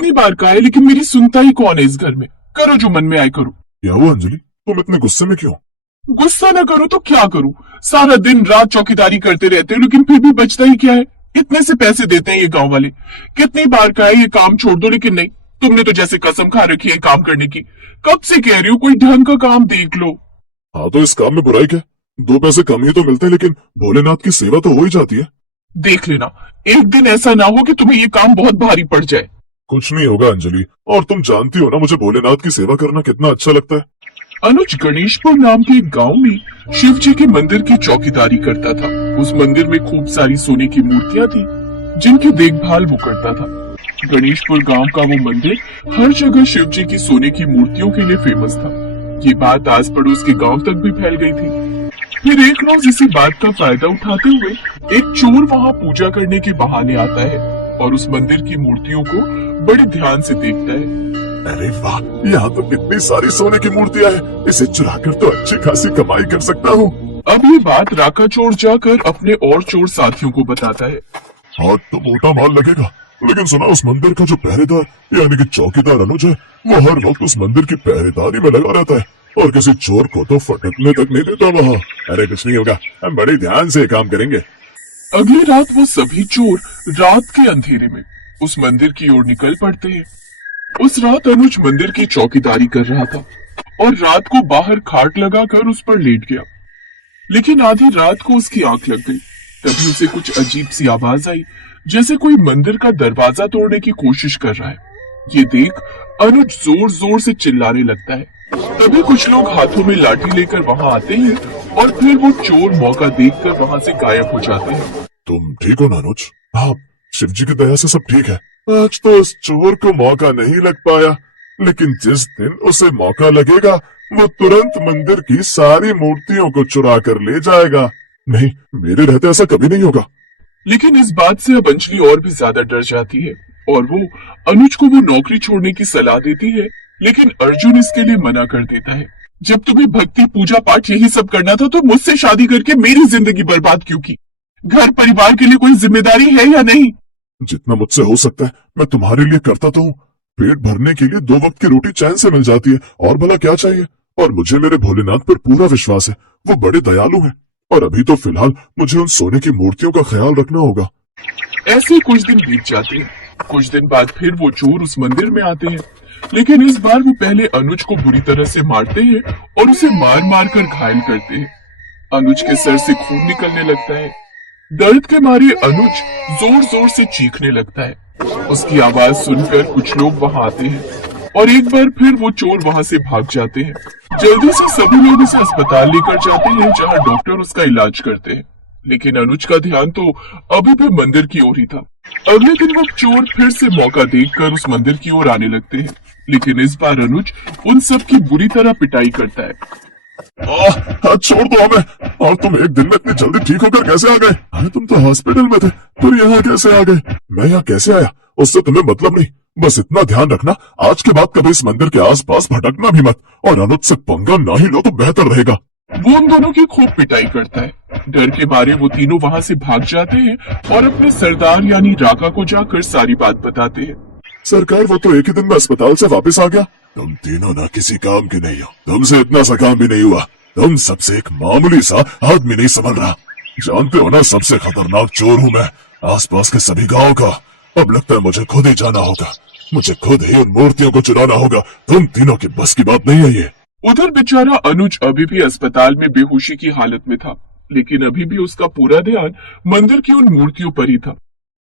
कितनी बार कहा है, लेकिन मेरी सुनता ही कौन है इस घर में। करो जो मन में आए करो। क्या हुआ अंजलि, तुम इतने गुस्से में क्यों? गुस्सा ना करो तो क्या करूं? सारा दिन रात चौकीदारी करते रहते हो, लेकिन फिर भी बचता ही क्या है? इतने से पैसे देते हैं ये गांव वाले। कितनी बार कहा है ये काम छोड़ दो, लेकिन नहीं। तुमने तो जैसे कसम खा रखी है काम करने की। कब से कह रही हो कोई ढंग का काम देख लो। हाँ तो इस काम में बुराई क्या? 2 पैसे कम ही तो मिलते हैं, लेकिन भोलेनाथ की सेवा तो हो ही जाती है। देख लेना, एक दिन ऐसा ना हो कि तुम्हें ये काम बहुत भारी पड़ जाए। कुछ नहीं होगा अंजलि, और तुम जानती हो ना मुझे भोलेनाथ की सेवा करना कितना अच्छा लगता है। अनुज गणेशपुर नाम के एक गांव में शिव जी के मंदिर की चौकीदारी करता था। उस मंदिर में खूब सारी सोने की मूर्तियां थी, जिनकी देखभाल वो करता था। गणेशपुर गांव का वो मंदिर हर जगह शिव जी की सोने की मूर्तियों के लिए फेमस था। ये बात आस पड़ोस के गांव तक भी फैल गई थी। फिर एक रोज इसी बात का फायदा उठाते हुए एक चोर वहां पूजा करने के बहाने आता है और उस मंदिर की मूर्तियों को बड़े ध्यान से देखता है। अरे वाह, यहाँ तो कितनी सारी सोने की मूर्तियां हैं। इसे चुराकर तो अच्छी खासी कमाई कर सकता हूँ। अब ये बात राका चोर जाकर अपने और चोर साथियों को बताता है। हाँ तो मोटा माल लगेगा, लेकिन सुना उस मंदिर का जो पहरेदार यानी कि चौकीदार अनुज है, वो हर वक्त उस मंदिर की पहरेदारी में लगा रहता है और किसी चोर को तो फटकने तक नहीं देता वहाँ। अरे कुछ नहीं होगा, हम बड़े ध्यान से काम करेंगे। अगली रात वो सभी चोर रात के अंधेरे में उस मंदिर की ओर निकल पड़ते हैं। उस रात अनुज मंदिर की चौकीदारी कर रहा था और रात को बाहर खाट लगाकर उस पर लेट गया। लेकिन आधी रात को उसकी आंख लग गई। तभी उसे कुछ अजीब सी आवाज आई, जैसे कोई मंदिर का दरवाजा तोड़ने की कोशिश कर रहा है। ये देख अनुज जोर जोर से चिल्लाने लगता है। तभी कुछ लोग हाथों में लाठी लेकर वहां आते हैं और फिर वो चोर मौका देखकर वहां से गायब हो जाते हैं। तुम ठीक हो ना अनुज? हाँ, शिव जी की दया से सब ठीक है। आज तो उस चोर को मौका नहीं लग पाया, लेकिन जिस दिन उसे मौका लगेगा वो तुरंत मंदिर की सारी मूर्तियों को चुरा कर ले जाएगा। नहीं, मेरे रहते ऐसा कभी नहीं होगा। लेकिन इस बात से अब अंजलि और भी ज्यादा डर जाती है और वो अनुज को वो नौकरी छोड़ने की सलाह देती है, लेकिन अर्जुन इसके लिए मना कर देता है। जब तुम्हें भक्ति पूजा पाठ यही सब करना था तो मुझसे शादी करके मेरी जिंदगी बर्बाद क्यों की? घर परिवार के लिए कोई जिम्मेदारी है या नहीं? जितना मुझसे हो सकता है मैं तुम्हारे लिए करता तो हूँ। पेट भरने के लिए 2 वक्त की रोटी चैन से मिल जाती है, और भला क्या चाहिए? और मुझे मेरे भोलेनाथ पर पूरा विश्वास है, वो बड़े दयालु हैं। और अभी तो फिलहाल मुझे उन सोने की मूर्तियों का ख्याल रखना होगा। ऐसे कुछ दिन बीत जाते हैं। कुछ दिन बाद फिर वो चोर उस मंदिर में आते हैं, लेकिन इस बार वो पहले अनुज को बुरी तरह से मारते हैं और उसे मार मार कर घायल करते हैं। अनुज के सर से खून निकलने लगता है। दर्द के मारे अनुज जोर जोर से चीखने लगता है। उसकी आवाज सुनकर कुछ लोग वहां आते हैं और एक बार फिर वो चोर वहां से भाग जाते हैं। जल्दी से सभी लोग उसे अस्पताल लेकर जाते हैं, जहां डॉक्टर उसका इलाज करते हैं। लेकिन अनुज का ध्यान तो अभी भी मंदिर की ओर ही था। अगले दिन वो चोर फिर से मौका देखकर उस मंदिर की ओर आने लगते हैं, लेकिन इस बार अनुज उन सब की बुरी तरह पिटाई करता है। छोड़ दो हमें। और तुम एक दिन में इतनी जल्दी ठीक होकर कैसे आ गए? अरे तुम तो हॉस्पिटल में थे, फिर यहाँ कैसे आ गए? मैं यहाँ कैसे आया उससे तुम्हें मतलब नहीं। बस इतना ध्यान रखना, आज के बाद कभी इस मंदिर के आसपास भटकना भी मत, और अनुज से पंगा ना ही लो तो बेहतर रहेगा। वो उन दोनों की खूब पिटाई करता है। डर के मारे वो तीनों वहां से भाग जाते हैं और अपने सरदार यानी राका को जाकर सारी बात बताते हैं। सरकार, वो तो एक ही दिन में अस्पताल से वापस आ गया। तुम तीनों ना किसी काम के नहीं हो, तुमसे इतना सा काम भी नहीं हुआ। तुम सबसे एक मामूली सा आदमी नहीं संभल रहा। जानते हो ना, सबसे खतरनाक चोर हूँ मैं आसपास के सभी गांव का। अब लगता है मुझे खुद ही जाना होगा, मुझे खुद ही उन मूर्तियों को चुराना होगा। तुम तीनों की बस की बात नहीं है ये। उधर बेचारा अनुज अभी भी अस्पताल में बेहोशी की हालत में था, लेकिन अभी भी उसका पूरा ध्यान मंदिर की उन मूर्तियों पर ही था।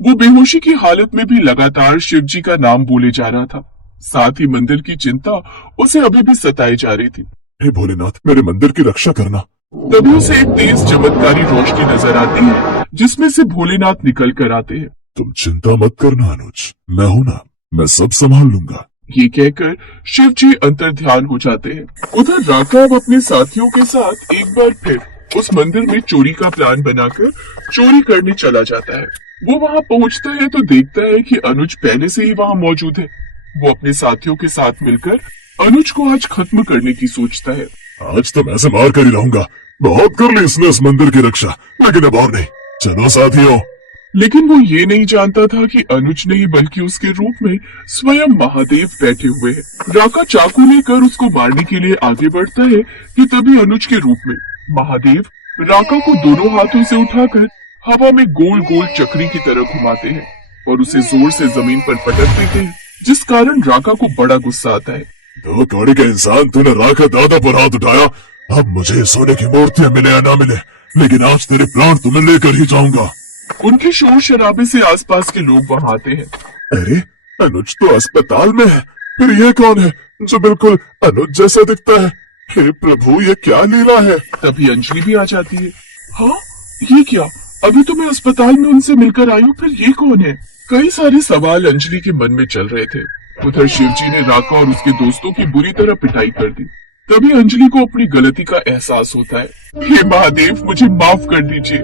वो बेहोशी की हालत में भी लगातार शिव जी का नाम बोले जा रहा था। साथ ही मंदिर की चिंता उसे अभी भी सताई जा रही थी। हे भोलेनाथ, मेरे मंदिर की रक्षा करना। तभी उसे एक तेज चमत्कारी रोशनी नजर आती है, जिसमें से भोलेनाथ निकल कर आते हैं। तुम चिंता मत करना अनुज, मैं हूं ना, मैं सब संभाल लूंगा। ये कहकर शिव जी अंतर ध्यान हो जाते हैं। उधर राका अब अपने साथियों के साथ एक बार फिर उस मंदिर में चोरी का प्लान बनाकर चोरी करने चला जाता है। वो वहां पहुंचता है तो देखता है कि अनुज पहले से ही वहां मौजूद है। वो अपने साथियों के साथ मिलकर अनुज को आज खत्म करने की सोचता है। आज तो मैं ऐसे मार कर ही रहूंगा। बहुत कर ली इसने इस मंदिर की रक्षा, लेकिन अब और नहीं। चलो साथियों, लेकिन वो ये नहीं जानता था कि अनुज नहीं बल्कि उसके रूप में स्वयं महादेव बैठे हुए हैं। राका चाकू लेकर उसको मारने के लिए आगे बढ़ता है कि तभी अनुज के रूप में महादेव राका को दोनों हाथों से उठाकर हवा में गोल गोल चक्री की तरह घुमाते हैं और उसे जोर से जमीन पर पटक देते हैं, जिस कारण राका को बड़ा गुस्सा आता है। दो कौड़ी का इंसान, तूने राका दादा पर हाथ उठाया। अब मुझे सोने की मूर्तियां मिले या ना मिले, लेकिन आज तेरे प्राण तुम्हें लेकर ही जाऊंगा। उनके शोर शराबे से आसपास के लोग वहां आते हैं। अरे, अनुज तो अस्पताल में है, फिर ये कौन है जो बिल्कुल अनुज जैसा दिखता है? हे प्रभु, ये क्या लीला है? तभी अंजलि भी आ जाती है। हाँ, ये क्या? अभी तो मैं अस्पताल में उनसे मिलकर आई हूँ, फिर ये कौन है? कई सारे सवाल अंजलि के मन में चल रहे थे। उधर शिवजी ने राका और उसके दोस्तों की बुरी तरह पिटाई कर दी। तभी अंजलि को अपनी गलती का एहसास होता है। हे महादेव, मुझे माफ कर दीजिए।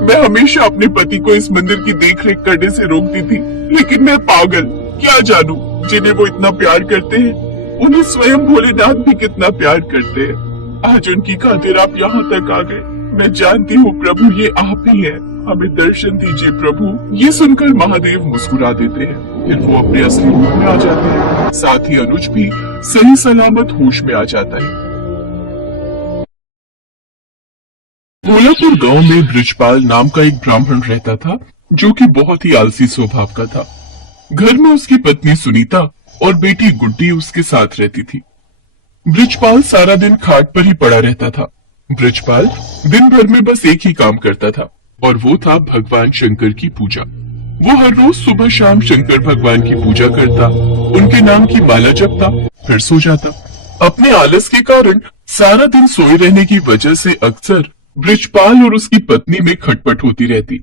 मैं हमेशा अपने पति को इस मंदिर की देखरेख करने से रोकती थी, लेकिन मैं पागल, क्या जानूं जिन्हें वो इतना प्यार करते हैं, उन्हें स्वयं भोलेनाथ भी कितना प्यार करते हैं। आज उनकी खातिर आप यहाँ तक आ गए। मैं जानती हूँ प्रभु, ये आप ही हैं। हमें दर्शन दीजिए प्रभु। ये सुनकर महादेव मुस्कुरा देते हैं। फिर वो अपने असली रूप में आ जाते हैं। साथ ही अनुज भी सही सलामत होश में आ जाता है। भोलापुर गांव में ब्रिजपाल नाम का एक ब्राह्मण रहता था, जो कि बहुत ही आलसी स्वभाव का था। घर में उसकी पत्नी सुनीता और बेटी गुड्डी उसके साथ रहती थी। ब्रिजपाल सारा दिन खाट पर ही पड़ा रहता था। ब्रिजपाल दिन भर में बस एक ही काम करता था, और वो था भगवान शंकर की पूजा। वो हर रोज सुबह शाम शंकर भगवान की पूजा करता, उनके नाम की माला जपता, फिर सो जाता। अपने आलस के कारण सारा दिन सोए रहने की वजह से अक्सर ब्रिजपाल और उसकी पत्नी में खटपट होती रहती।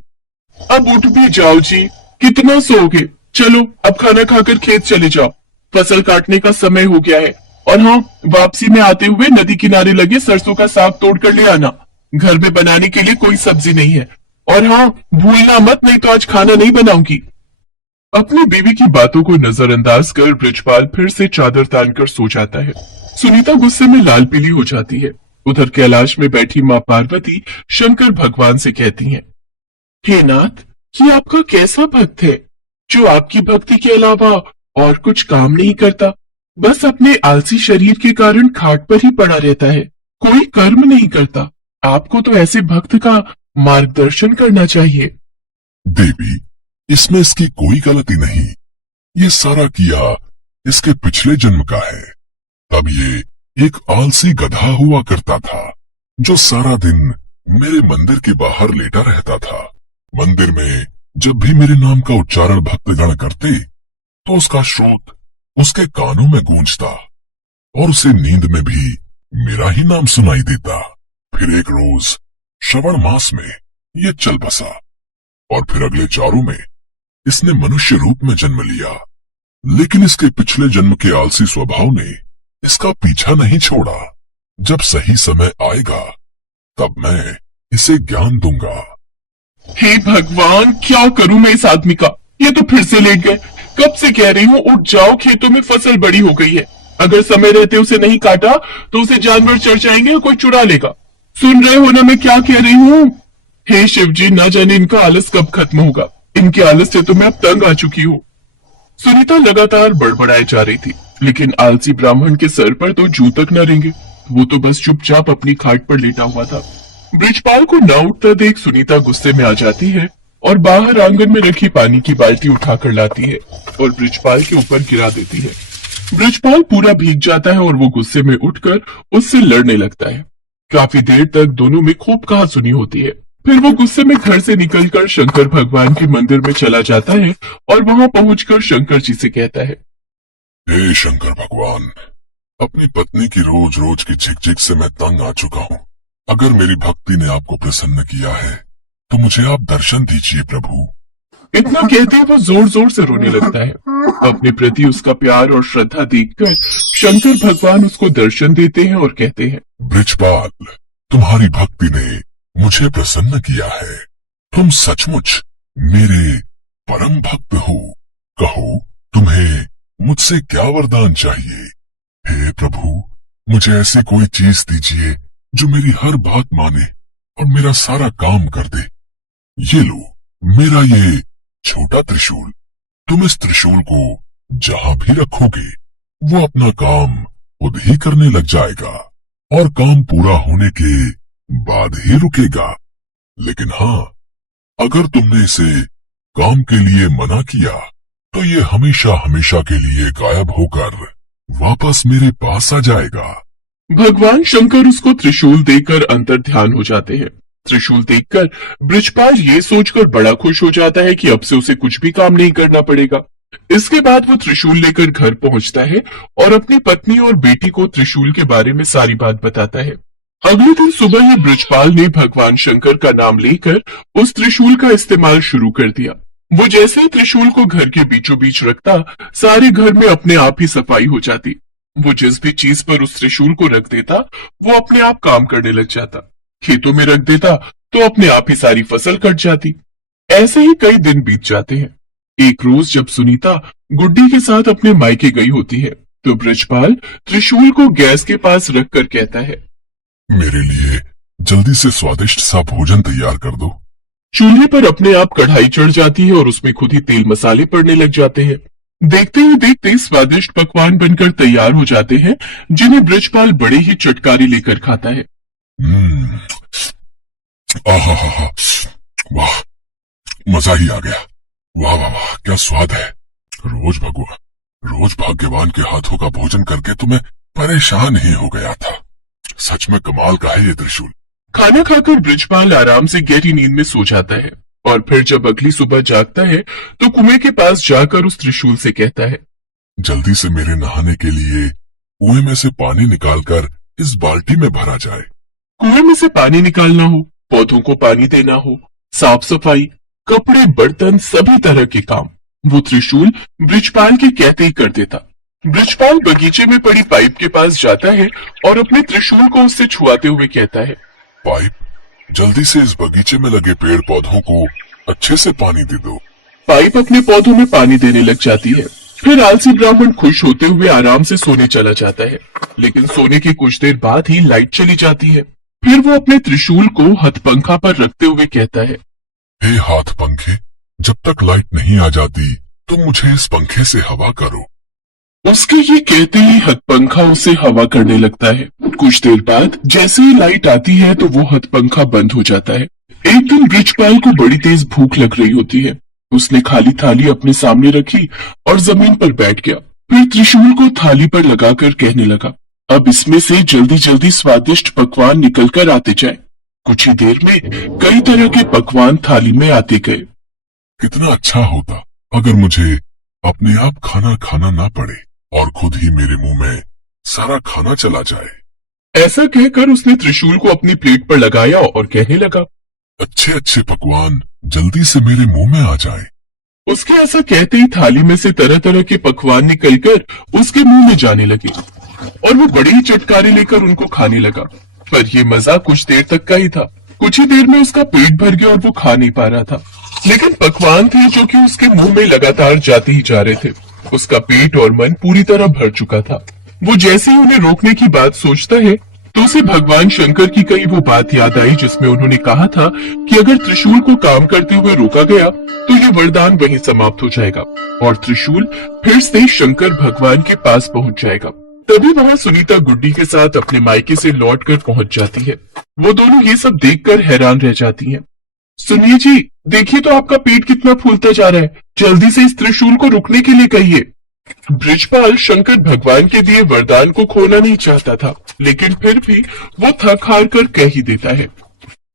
अब उठ भी जाओ जी, कितना सोओगे? चलो अब खाना खाकर खेत चले जाओ, फसल काटने का समय हो गया है। और हाँ, वापसी में आते हुए नदी किनारे लगे सरसों का साग तोड़ कर ले आना। घर में बनाने के लिए कोई सब्जी नहीं है। और हाँ, भूलना मत, नहीं तो आज खाना नहीं बनाऊंगी। अपनी बीवी की बातों को नजरअंदाज कर ब्रिजपाल फिर से चादर तानकर सो जाता है। सुनीता गुस्से में लाल पीली हो जाती है। उधर कैलाश में बैठी माँ पार्वती शंकर भगवान से कहती हैं, हे नाथ, ये आपका कैसा भक्त है जो आपकी भक्ति के अलावा और कुछ काम नहीं करता, बस अपने आलसी शरीर के कारण खाट पर ही पड़ा रहता है, कोई कर्म नहीं करता। आपको तो ऐसे भक्त का मार्गदर्शन करना चाहिए। देवी, इसमें इसकी कोई गलती नहीं। ये सारा किया इसके पिछले जन्म का है। तब ये एक आलसी गधा हुआ करता था, जो सारा दिन मेरे मंदिर के बाहर लेटा रहता था। मंदिर में जब भी मेरे नाम का उच्चारण भक्तगण करते, तो उसका स्रोत उसके कानों में गूंजता और उसे नींद में भी मेरा ही नाम सुनाई देता। फिर एक रोज श्रवण मास में ये चल बसा और फिर अगले चारों में इसने मनुष्य रूप में जन्म लिया। लेकिन इसके पिछले जन्म के आलसी स्वभाव ने इसका पीछा नहीं छोड़ा। जब सही समय आएगा तब मैं इसे ज्ञान दूंगा। हे भगवान, क्या करूं मैं इस आदमी का? ये तो फिर से लेट गए। कब से कह रही हूँ उठ जाओ, खेतों में फसल बड़ी हो गई है। अगर समय रहते उसे नहीं काटा तो उसे जानवर चढ़ जाएंगे और कोई चुरा लेगा। सुन रहे हो ना मैं क्या कह रही हूँ? हे शिवजी, ना जाने इनका आलस कब खत्म होगा। इनके आलस से तो मैं अब तंग आ चुकी हूँ। सुनीता लगातार बड़बड़ाई जा रही थी, लेकिन आलसी ब्राह्मण के सर पर तो जू तक न रेंगे। वो तो बस चुपचाप अपनी खाट पर लेटा हुआ था। ब्रिजपाल को न उठता देख सुनीता गुस्से में आ जाती है और बाहर आंगन में रखी पानी की बाल्टी उठाकर लाती है और ब्रिजपाल के ऊपर गिरा देती है। ब्रिजपाल पूरा भीग जाता है और वो गुस्से में उठकर उससे लड़ने लगता है। काफी देर तक दोनों में खूब कहासुनी होती है। फिर वो गुस्से में घर से निकलकर शंकर भगवान के मंदिर में चला जाता है और वहां पहुंचकर शंकर जी से कहता है, हे शंकर भगवान, अपनी पत्नी की रोज रोज की झिकझिक से मैं तंग आ चुका हूँ। अगर मेरी भक्ति ने आपको प्रसन्न किया है तो मुझे आप दर्शन दीजिए प्रभु। इतना कहते ही वो जोर जोर से रोने लगता है। अपने प्रति उसका प्यार और श्रद्धा देखकर शंकर भगवान उसको दर्शन देते हैं और कहते हैं, ब्रिजपाल, तुम्हारी भक्ति ने मुझे प्रसन्न किया है। तुम सचमुच मेरे परम भक्त हो। कहो, तुम्हें मुझसे क्या वरदान चाहिए? हे प्रभु, मुझे ऐसी कोई चीज दीजिए जो मेरी हर बात माने और मेरा सारा काम कर दे। ये लो, मेरा ये छोटा त्रिशूल, तुम इस त्रिशूल को जहां भी रखोगे वो अपना काम खुद ही करने लग जाएगा और काम पूरा होने के बाद ही रुकेगा। लेकिन हाँ, अगर तुमने इसे काम के लिए मना किया तो ये हमेशा हमेशा के लिए गायब होकर वापस मेरे पास आ जाएगा। भगवान शंकर उसको त्रिशूल देकर अंतर ध्यान हो जाते हैं। त्रिशूल देखकर बृजपाल ये सोचकर बड़ा खुश हो जाता है कि अब से उसे कुछ भी काम नहीं करना पड़ेगा। इसके बाद वो त्रिशूल लेकर घर पहुंचता है और अपनी पत्नी और बेटी को त्रिशूल के बारे में सारी बात बताता है। अगले दिन सुबह ही बृजपाल ने भगवान शंकर का नाम लेकर उस त्रिशूल का इस्तेमाल शुरू कर दिया। वो जैसे ही त्रिशूल को घर के बीचों बीच रखता, सारे घर में अपने आप ही सफाई हो जाती। वो जिस भी चीज पर उस त्रिशूल को रख देता, वो अपने आप काम करने लग जाता। खेतों में रख देता तो अपने आप ही सारी फसल कट जाती। ऐसे ही कई दिन बीत जाते हैं। एक रोज जब सुनीता गुड्डी के साथ अपने मायके गई होती है, तो बृजपाल त्रिशूल को गैस के पास रखकर कहता है, मेरे लिए जल्दी से स्वादिष्ट सा भोजन तैयार कर दो। चूल्हे पर अपने आप कढ़ाई चढ़ जाती है और उसमें खुद ही तेल मसाले पड़ने लग जाते हैं। देखते ही देखते स्वादिष्ट पकवान बनकर तैयार हो जाते हैं, जिन्हें बृजपाल बड़े ही चटकारे लेकर खाता है। आहा, वाह, मजा ही आ गया। वाह वाह वाह, क्या स्वाद है। रोज भाग्यवान के हाथों का भोजन करके तो मैं परेशान ही हो गया था। सच में कमाल का है ये त्रिशूल। खाना खाकर बृजपाल आराम से गहरी नींद में सो जाता है और फिर जब अगली सुबह जागता है तो कुएं के पास जाकर उस त्रिशूल से कहता है, जल्दी से मेरे नहाने के लिए कुएं में से पानी निकालकर इस बाल्टी में भरा जाए। कुएं में से पानी निकालना हो, पौधों को पानी देना हो, साफ सफाई, कपड़े, बर्तन, सभी तरह के काम वो त्रिशूल बृजपाल के कहते ही कर देता। बृजपाल बगीचे में पड़ी पाइप के पास जाता है और अपने त्रिशूल को उससे छुआते हुए कहता है, पाइप, जल्दी से इस बगीचे में लगे पेड़ पौधों को अच्छे से पानी दे दो। पाइप अपने पौधों में पानी देने लग जाती है। फिर आलसी ब्राह्मण खुश होते हुए आराम से सोने चला जाता है। लेकिन सोने के कुछ देर बाद ही लाइट चली जाती है। फिर वो अपने त्रिशूल को हथपंखा पर रखते हुए कहता है, हे हाथ पंखे, जब तक लाइट नहीं आ जाती तो मुझे इस पंखे से हवा करो। उसके ये कहते ही हथपंखा उसे हवा करने लगता है। कुछ देर बाद जैसे ही लाइट आती है तो वो हथपंखा बंद हो जाता है। एक दिन बृजपाल को बड़ी तेज भूख लग रही होती है। उसने खाली थाली अपने सामने रखी और जमीन पर बैठ गया। फिर त्रिशूल को थाली पर लगाकर कहने लगा, अब इसमें से जल्दी जल्दी स्वादिष्ट पकवान निकल कर आते जाए। कुछ ही देर में कई तरह के पकवान थाली में आते गए। कितना अच्छा होता अगर मुझे अपने आप खाना खाना ना पड़े और खुद ही मेरे मुंह में सारा खाना चला जाए। ऐसा कहकर उसने त्रिशूल को अपनी प्लेट पर लगाया और कहने लगा, अच्छे अच्छे पकवान जल्दी से मेरे मुंह में आ जाए। उसके ऐसा कहते ही थाली में से तरह तरह के पकवान निकलकर उसके मुंह में जाने लगे और वो बड़ी ही चटकारे लेकर उनको खाने लगा। पर ये मजा कुछ देर तक का ही था। कुछ ही देर में उसका पेट भर गया और वो खा नहीं पा रहा था। लेकिन पकवान थे जो कि उसके मुंह में लगातार जाते ही जा रहे थे। उसका पेट और मन पूरी तरह भर चुका था। वो जैसे ही उन्हें रोकने की बात सोचता है तो उसे भगवान शंकर की कही वो बात याद आई जिसमें उन्होंने कहा था कि अगर त्रिशूल को काम करते हुए रोका गया तो ये वरदान वहीं समाप्त हो जाएगा और त्रिशूल फिर से शंकर भगवान के पास पहुंच जाएगा। तभी वहां सुनीता गुड्डी के साथ अपने मायके से लौटकर पहुंच जाती है। वो दोनों ये सब देखकर हैरान रह जाती हैं। सुनिए जी, देखिए तो आपका पेट कितना फूलता जा रहा है। जल्दी से इस त्रिशूल को रुकने के लिए कहिए। बृजपाल शंकर भगवान के दिए वरदान को खोना नहीं चाहता था, लेकिन फिर भी वो थक हार कर कह ही देता है,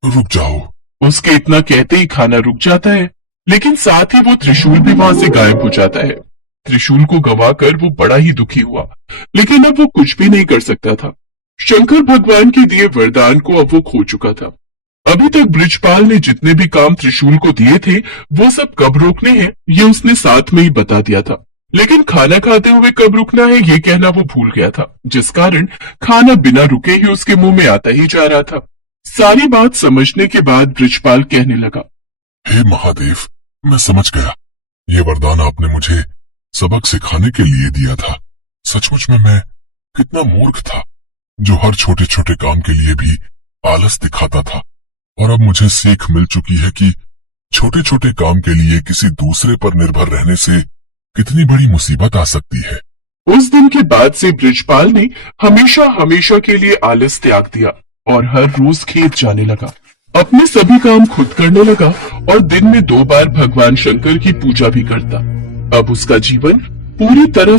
रुक जाओ। उसके इतना कहते ही खाना रुक जाता है, लेकिन साथ ही वो त्रिशूल भी वहां से गायब हो जाता है। त्रिशूल को गवाकर वो बड़ा ही दुखी हुआ, लेकिन अब वो कुछ भी नहीं कर सकता था। शंकर भगवान के दिए वरदान को अब वो खो चुका था। अभी तक बृजपाल ने जितने भी काम त्रिशूल को दिए थे वो सब कब रोकने हैं ये उसने साथ में ही बता दिया था, लेकिन खाना खाते हुए कब रुकना है ये कहना वो भूल गया था, जिस कारण खाना बिना रुके ही उसके मुंह में आता ही जा रहा था। सारी बात समझने के बाद बृजपाल कहने लगा, हे महादेव, मैं समझ गया। ये वरदान आपने मुझे सबक सिखाने के लिए दिया था। सचमुच में मैं कितना मूर्ख था जो हर छोटे छोटे काम के लिए भी आलस दिखाता था। और अब मुझे सीख मिल चुकी है कि छोटे छोटे काम के लिए किसी दूसरे पर निर्भर रहने से कितनी बड़ी मुसीबत आ सकती है। उस दिन के बाद से बृजपाल ने हमेशा हमेशा के लिए आलस त्याग दिया और हर रोज खेत जाने लगा। अपने सभी काम खुद करने लगा और दिन में 2 बार भगवान शंकर की पूजा भी करता। अब उसका जीवन पूरी तरह